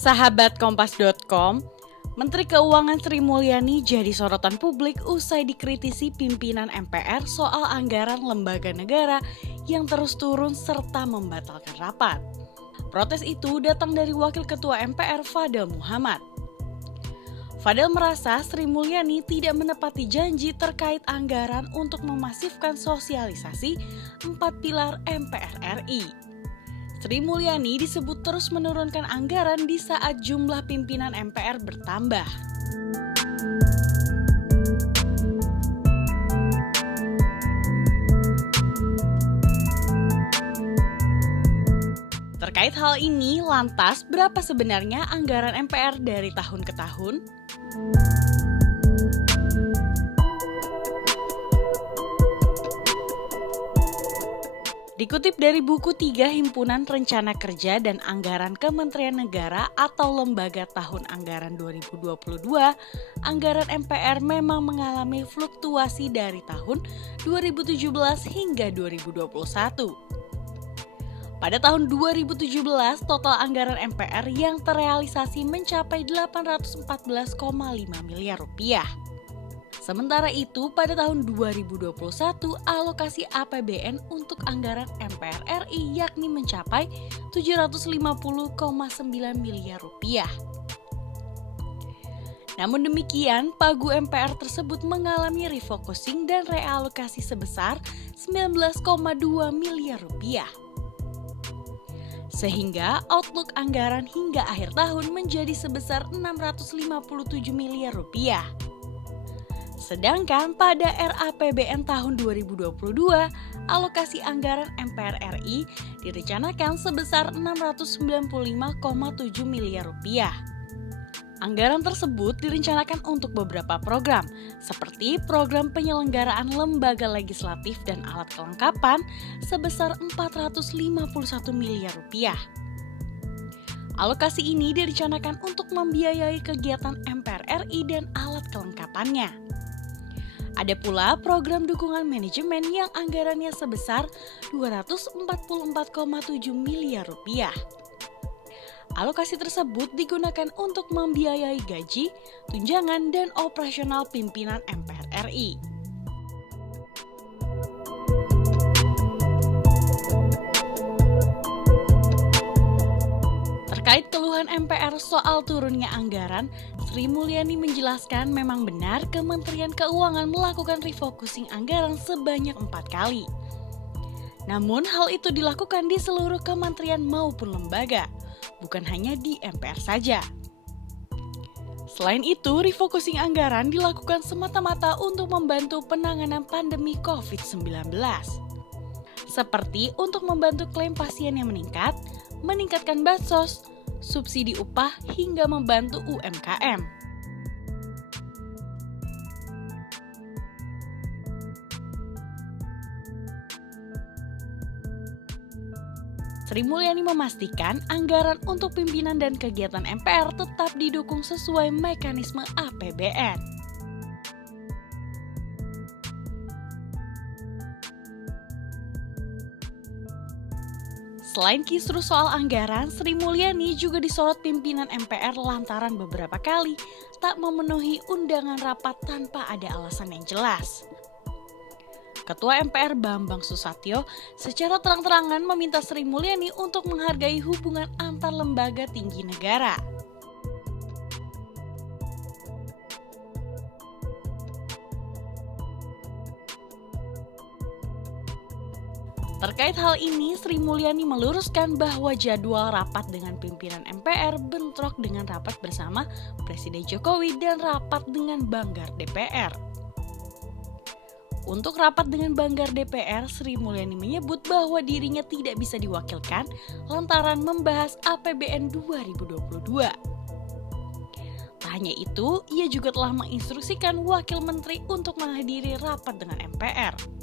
Sahabat Kompas.com, Menteri Keuangan Sri Mulyani jadi sorotan publik usai dikritisi pimpinan MPR soal anggaran lembaga negara yang terus turun serta membatalkan rapat. Protes itu datang dari Wakil Ketua MPR Fadel Muhammad. Fadel merasa Sri Mulyani tidak menepati janji terkait anggaran untuk memasifkan sosialisasi 4 pilar MPR RI. Sri Mulyani disebut terus menurunkan anggaran di saat jumlah pimpinan MPR bertambah. Terkait hal ini, lantas berapa sebenarnya anggaran MPR dari tahun ke tahun? Dikutip dari buku 3 Himpunan Rencana Kerja dan Anggaran Kementerian Negara atau Lembaga Tahun Anggaran 2022, anggaran MPR memang mengalami fluktuasi dari tahun 2017 hingga 2021. Pada tahun 2017, total anggaran MPR yang terrealisasi mencapai 814,5 miliar rupiah. Sementara itu, pada tahun 2021, alokasi APBN untuk anggaran MPR RI yakni mencapai 750,9 miliar rupiah. Namun demikian, pagu MPR tersebut mengalami refocusing dan realokasi sebesar 19,2 miliar rupiah. Sehingga outlook anggaran hingga akhir tahun menjadi sebesar 657 miliar rupiah. Sedangkan pada RAPBN tahun 2022, alokasi anggaran MPR RI direncanakan sebesar 695,7 miliar rupiah. Anggaran tersebut direncanakan untuk beberapa program, seperti program penyelenggaraan lembaga legislatif dan alat kelengkapan sebesar 451 miliar rupiah. Alokasi ini direncanakan untuk membiayai kegiatan MPR RI dan alat kelengkapannya. Ada pula program dukungan manajemen yang anggarannya sebesar 244,7 miliar rupiah. Alokasi tersebut digunakan untuk membiayai gaji, tunjangan, dan operasional pimpinan MPR RI. Terkait keluhan MPR soal turunnya anggaran, Sri Mulyani menjelaskan memang benar Kementerian Keuangan melakukan refocusing anggaran sebanyak 4 kali. Namun hal itu dilakukan di seluruh kementerian maupun lembaga, bukan hanya di MPR saja. Selain itu, refocusing anggaran dilakukan semata-mata untuk membantu penanganan pandemi COVID-19. Seperti untuk membantu klaim pasien yang meningkat, meningkatkan bansos, subsidi upah, hingga membantu UMKM. Sri Mulyani memastikan anggaran untuk pimpinan dan kegiatan MPR tetap didukung sesuai mekanisme APBN. Selain kisruh soal anggaran, Sri Mulyani juga disorot pimpinan MPR lantaran beberapa kali tak memenuhi undangan rapat tanpa ada alasan yang jelas. Ketua MPR Bambang Susatyo secara terang-terangan meminta Sri Mulyani untuk menghargai hubungan antar lembaga tinggi negara. Terkait hal ini, Sri Mulyani meluruskan bahwa jadwal rapat dengan pimpinan MPR bentrok dengan rapat bersama Presiden Jokowi dan rapat dengan Banggar DPR. Untuk rapat dengan Banggar DPR, Sri Mulyani menyebut bahwa dirinya tidak bisa diwakilkan lantaran membahas APBN 2022. Tak hanya itu, ia juga telah menginstruksikan wakil menteri untuk menghadiri rapat dengan MPR.